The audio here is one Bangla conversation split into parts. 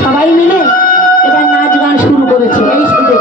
সবাই মিলে এবার নাচ গান শুরু করেছে এই সুযোগে।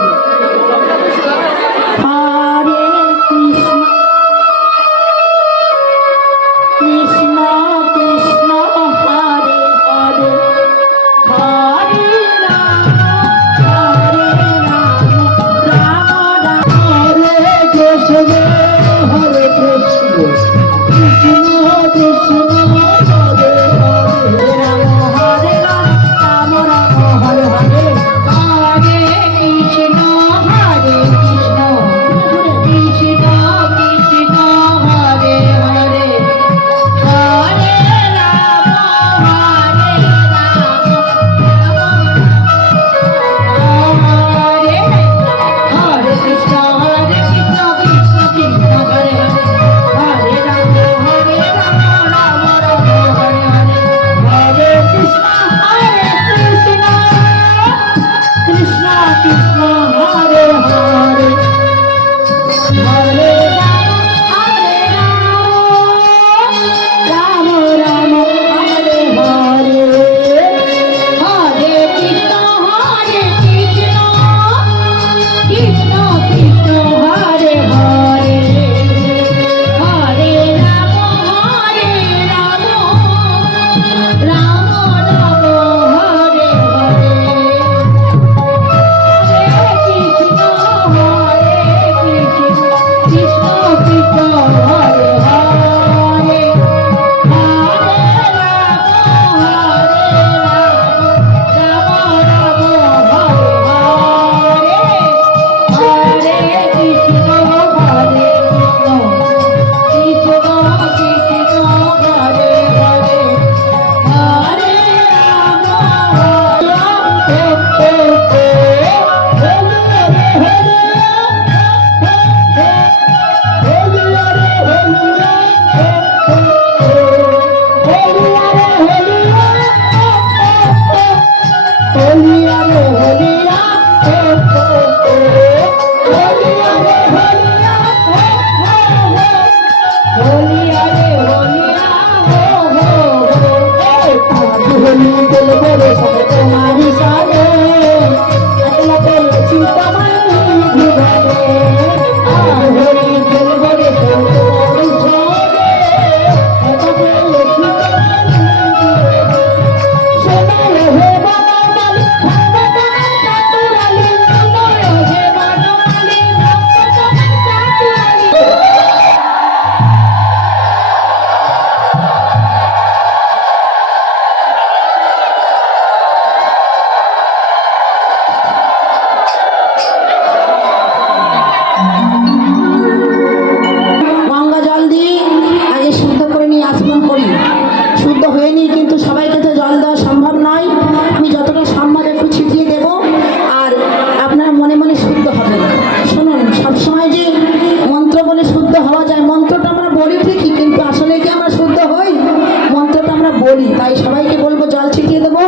দেবো,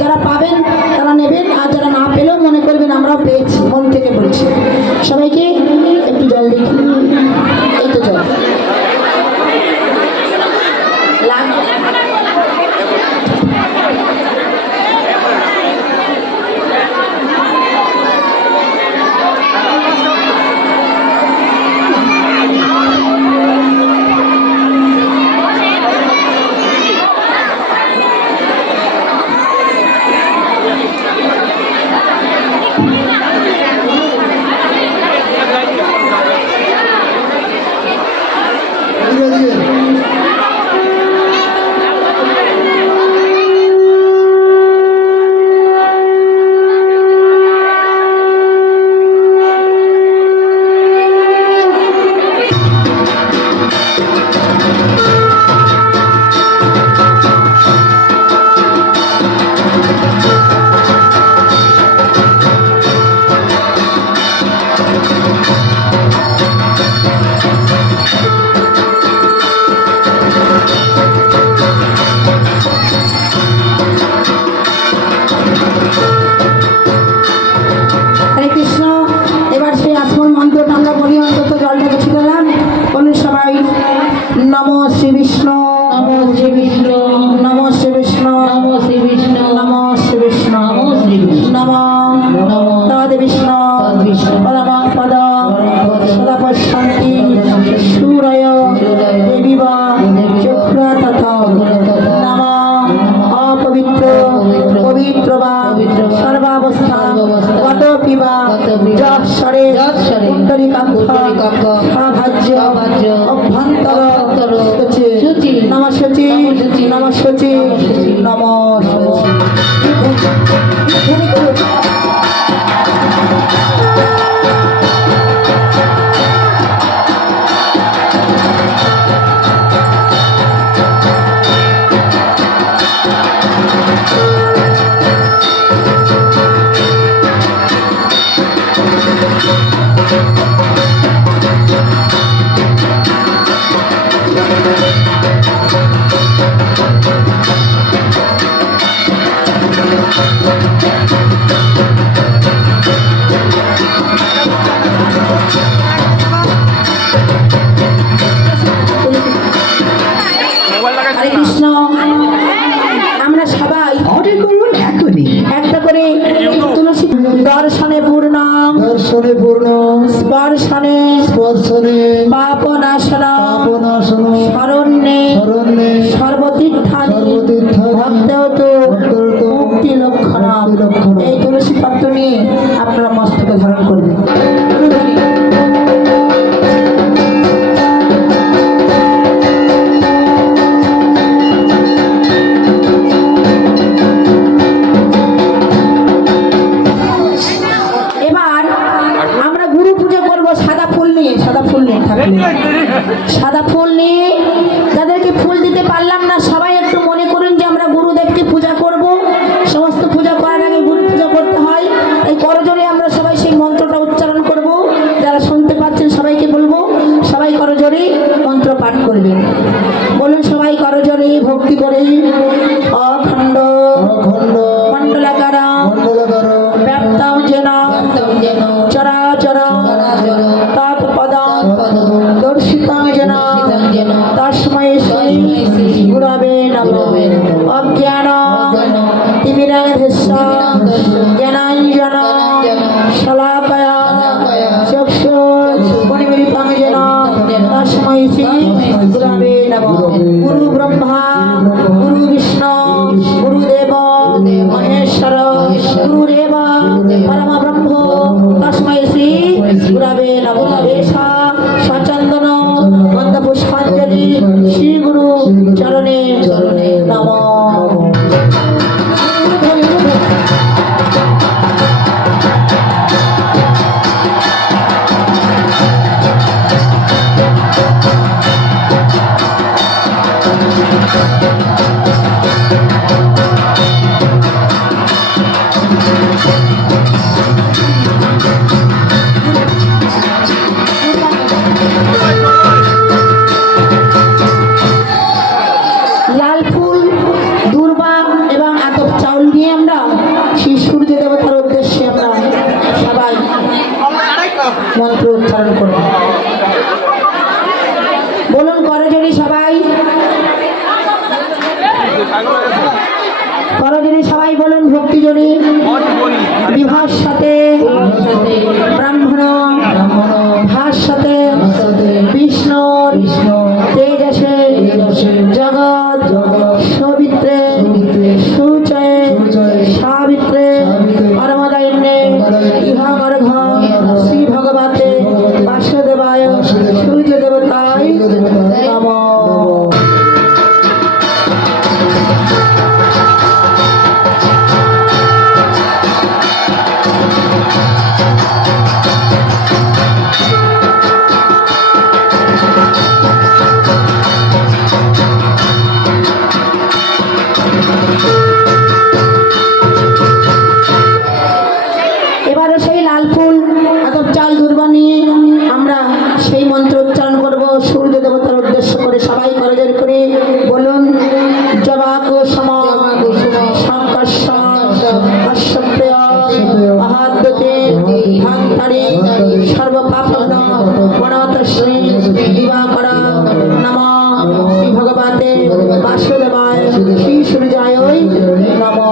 যারা পাবেন তারা নেবেন, আর যারা না পেলেও মনে করবেন আমরাও পেয়েছি, মন থেকে বলছি। সবাইকে একটু জল দেখি, এই তো জল नमो श्री विष्णु नमो श्री विष्णु नमो श्री विष्णु नमो श्री विष्णु नमो श्री विष्णु नमो श्री विष्णु नमो तद विष्णु परम पद सदा पश्यन्ति सूरय देवीव चक्र तथा नमो अपवित्र पवित्र वा सर्वावस्था वदपि वा जक्षरे कुण्डलिकाक्ष भाज्य अभ्यन्तर शुचि नमः शुचि नमः शुचि नमः हरे कृष्ण আমরা সবাই অর্ডার করুন এখনই একটা করে তুলসী দর্শনে পূর্ণ স্পর্শনে পাপনাশনা শরণ্যে সর্বতীর্থানি ভক্তেওতু মুক্তি লক্ষণা। এই তুলসী পত্র নিয়ে আপনারা মস্তকে ধারণ করবেন। সাদা ফুল নিয়ে যাদেরকে ফুল দিতে পারলাম না সবাই একটু মনে করুন যে আমরা গুরুদেবকে পূজা করব। সমস্ত পূজা করার আগে গুরু পূজা করতে হয়, এই করজোরে আমরা সবাই সেই মন্ত্রটা উচ্চারণ করব। যারা শুনতে পাচ্ছেন সবাইকে বলবো, সবাই করজোরে মন্ত্র পাঠ করবেন। বলুন সবাই করজোরে ভক্তি করে অখণ্ড মণ্ডলাকার ব্যাপ্তং যেন চরাচর তৎপদং দর্শিতং যেন তস্मै শ্রী গুরবে নমঃ। অজ্ঞান তিমিরান্ধস্য জ্ঞানাঞ্জন শলাকয়া চক্ষুरुन्मीलितं येन तस्मै श्री गुरवे नमः। गुरु ब्रह्मा गुरु विष्णु गुरुदेव महेश्वर गुरुदेव परम ब्रह्म तस्मै श्री गुरवे नमः। एषा सचन्दन गन्ध पुष्पाञ्जलि श्री गुरु चरणे नमः। জল নিয়ে আমরা সেই সূর্য দেবতার উদ্দেশ্যে আমরা সবাই মন্ত্র উচ্চারণ করব। বলুন করজোড়ে সবাই, করজোড়ে সবাই বলুন ভক্তি জোরে। বিভার সাথে ব্রাহ্মণ ভার সাথে বিষ্ণুর তেজসে জগৎ সবিত্রে সুচয়ে সাবিত্রে পরমদৈন্যে ইহামর্ঘ শ্রী ভগবতে বাসুদেবায় সূর্য দেবতায় নমঃ। এবারে সেই লাল ফুল অথবা চাল দুর্বা নিয়ে আমরা সেই মন্ত্র উচ্চারণ করব সূর্য দেবতার উদ্দেশ্য করে। সবাই করজোড়ে করে বলুন জবাক সময় শঙ্কর অশ্বপ্রিয় মহাদ্যতে ধান্তারে সর্বপাপগ্ন বনতশ্রী দিবাকর নমঃ শ্রী ভগবতে বাসুদেবায় শ্রী সূর্যায় নমঃ।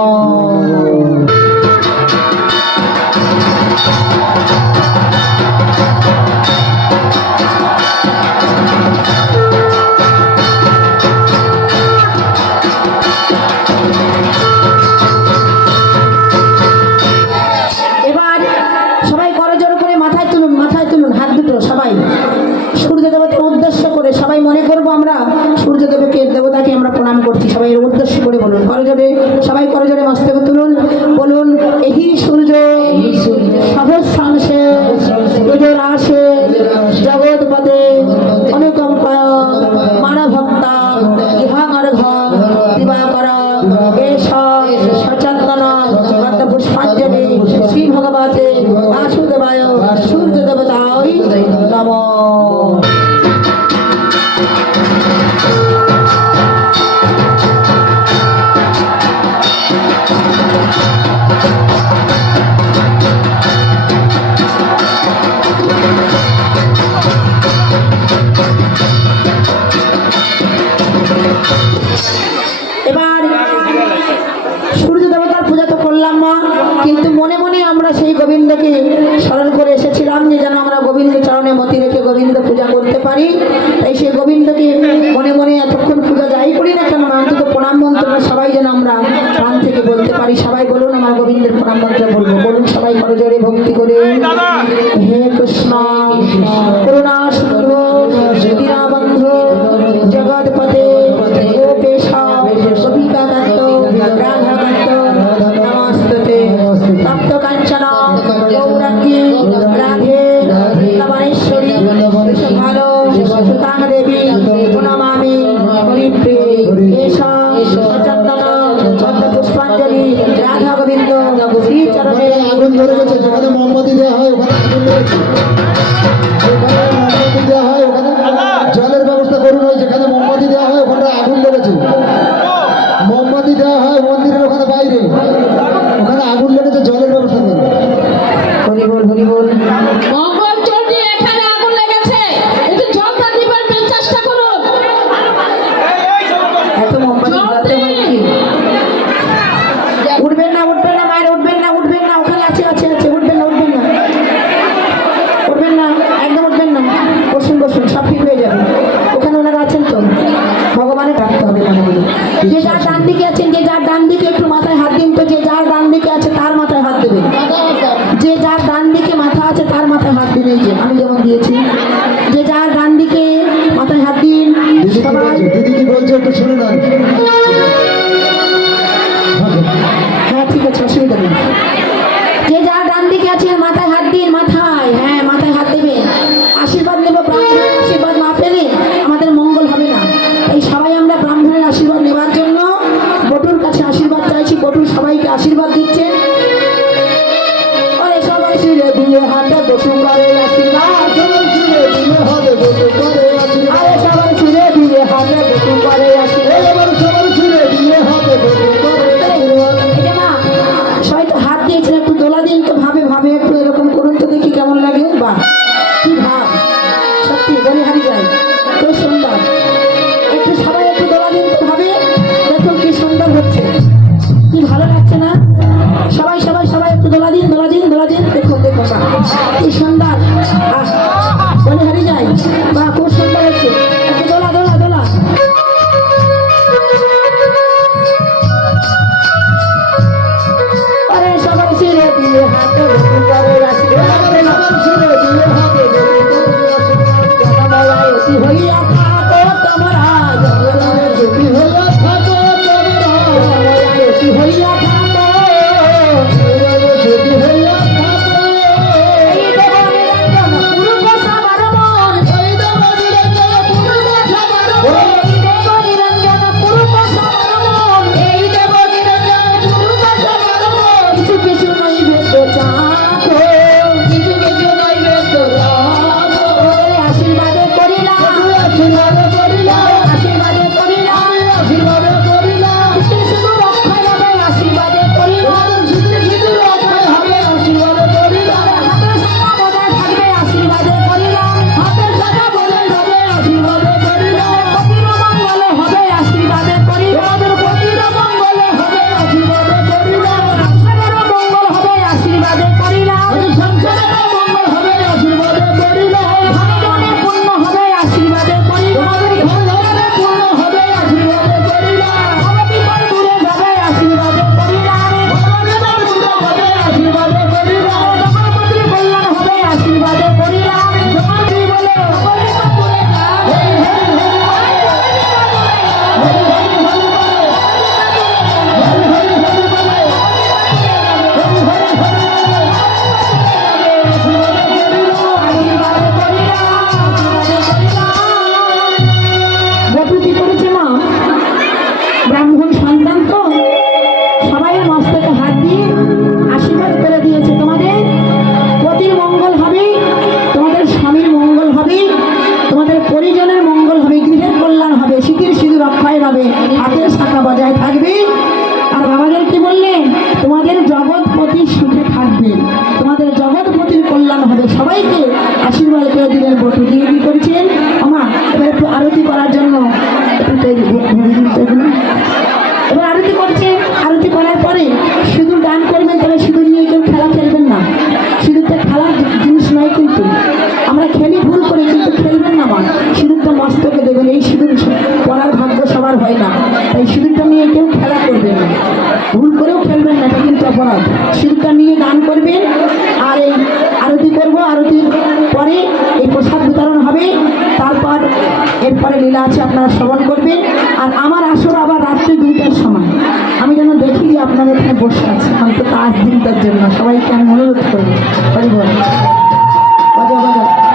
এবার সবাই করজোড়ে করে মাথায় তুলুন, মাথায় তুলুন হাত দুটো সবাই সূর্য দেবতার উদ্দেশ্য করে। সবাই মনে করবো আমরা সূর্য দেবতাকে আমরা প্রণাম করছি। সবাই এর উদ্দেশ্য করে বলুন করজোড়ে, সবাই করজোড়ে মস্তক তুলুন, বলুন এহি সূর্য সহস্রাংশে রাশে জগৎপদে অনুকম্পা মানভক্তা ইহাঙ্গর্ঘ দিবাকর এষ সচন্দন পুষ্পাঞ্জলি শ্রী ভগবতে বাসুদেবায় সূর্য দেবতায় নমঃ। এবার সূর্য দেবতার পূজা তো করলাম মা, কিন্তু মনে মনে আমরা সেই গোবিন্দকে স্মরণ করে এসেছিলাম যে যেন আমরা গোবিন্দ চরণে মতি রেখে গোবিন্দ পূজা করতে পারি। তাই সেই গোবিন্দকে মনে মনে এতক্ষণ পূজা যাই করি না কেন অন্তত প্রণাম মন্ত্রটা সবাই যেন আমরা প্রাণ থেকে বলতে পারি। সবাই বলুন আমার গোবিন্দের প্রণাম মন্ত্র বলবো। বলুন সবাই করজোড়ে ভক্তি করে। হে কৃষ্ণ করুণা সিন্ধু দীনবন্ধু জগৎপতে গোপেশ গোপিকাকান্ত রাধাকান্ত নমস্তুতে। তপ্ত কাঞ্চন গৌরাঙ্গী রাধে নমনেশ্বরী ভালো সুতাং দেবী প্রণমামি হরিপ্রিয়ে এষ চন্দন চন্দ্র পুষ্পাঞ্জলি রাধা গোবিন্দ শ্রী চরণে। আগুন ধরে গেছে, যেখানে মোমবাতি দেওয়া হয় ওখানে আগুন লেগেছে, যেখানে মোমবাতি দেওয়া হয় ওখানে জলের ব্যবস্থা করুন। ওই যেখানে মোমবাতি দেওয়া হয় ওখানে আগুন লেগেছে, মোমবাতি দেওয়া হয় মন্দিরের ওখানে বাইরে, ওখানে আগুন লেগেছে, জলের ব্যবস্থা করুন। হরি বল হরি বল। মঙ্গলচণ্ডী এখানে আগুন লেগেছে, একটু জলটা দিবার চেষ্টা করুন। এত মোমবাতি জ্বালাতে হয় কি? উঠবেন না উঠবেন না মায়ের, উঠবেন না উঠবেন না, ওখানে আছে আছে আছে, উঠবেন না উঠবেন না উঠবেন না, একদম উঠবেন না। বসুন বসুন, সব ঠিক হয়ে যাবে। ওখানে ওনারা আছেন তো, ভগবানের ডাকতে হবে মনে মনে। যে যার ডান দিকে আছেন, যে যার ডান দিকে একটু মাথায় হাত দিন তো। যে যার ডান দিকে আছে তার মাথায় হাত দেবেন। যে যার ডান দিকে মাথা আছে তার মাথায় হাত দিন। এই যে আমি যেমন দিয়েছি, যে যার ডান দিকে মাথায় হাত দিন। সবাই দিদি কি বলছে একটু শুনে নেন। হ্যাঁ ঠিক আছে, অসুবিধা নেই। যে যার ডান দিকে আছে মাথায় হাত দিন, মাথায়, হ্যাঁ মাথায় হাত দেবেন। আশীর্বাদ নেব, ব্রাহ্মণের আশীর্বাদ না পেলে আমাদের মঙ্গল হবে না। তাই সবাই আমরা ব্রাহ্মণের আশীর্বাদ নেবার জন্য বটুর কাছে আশীর্বাদ চাইছি। বটুর সবাইকে আশীর্বাদ দিচ্ছে। আরে সবাই শিরে দিয়ে হাতে বটু করে আশীর্বাদ, আরে সবাই শিরে দিয়ে হাতে বটু করে আশীর্বাদ। এই যে মা শান্তি সুখে থাকবে, তোমাদের জগৎপতির কল্যাণ হবে। সবাইকে আশীর্বাদ করে দিলেন, বটু দিয়ে কি করছেন আমার। এবার একটু আরতি করার জন্য একটু তৈরি এগুলো। এবার আরতি করছে, আরতি করার পরে সিঁদুর দান করবেন, তবে সিঁদুর নিয়ে কেউ খেলা খেলবেন না। সিঁদুরটা খেলার জিনিস নয়, কিন্তু আমরা খেলি ভুল করে, কিন্তু খেলবেন না মা। সিঁদুরটা মস্তকে দেবেন, এই সিঁদুর পরার ভাগ্য সবার হয় না, তাই সিঁদুরটা নিয়ে কেউ খেলা করবেন না, ভুল করেও খেলবেন না, এটা কিন্তু অপরাধ। সিঁদুরটা নিয়ে দান করবেন। আর এই আরতি করবো, আরতির পরে এই প্রসাদ বিতরণ হবে। তারপর এরপরে লীলা আছে, আপনারা শ্রবণ করবেন। আর আমার আসর আবার রাত্রি 2টার সময়। আমি যেন দেখি যে আপনারা এখানে বসে আছে, অন্তত আজ দিনটার জন্য সবাইকে আমি অনুরোধ করবো। হরি বল, বাজাও বাজাও।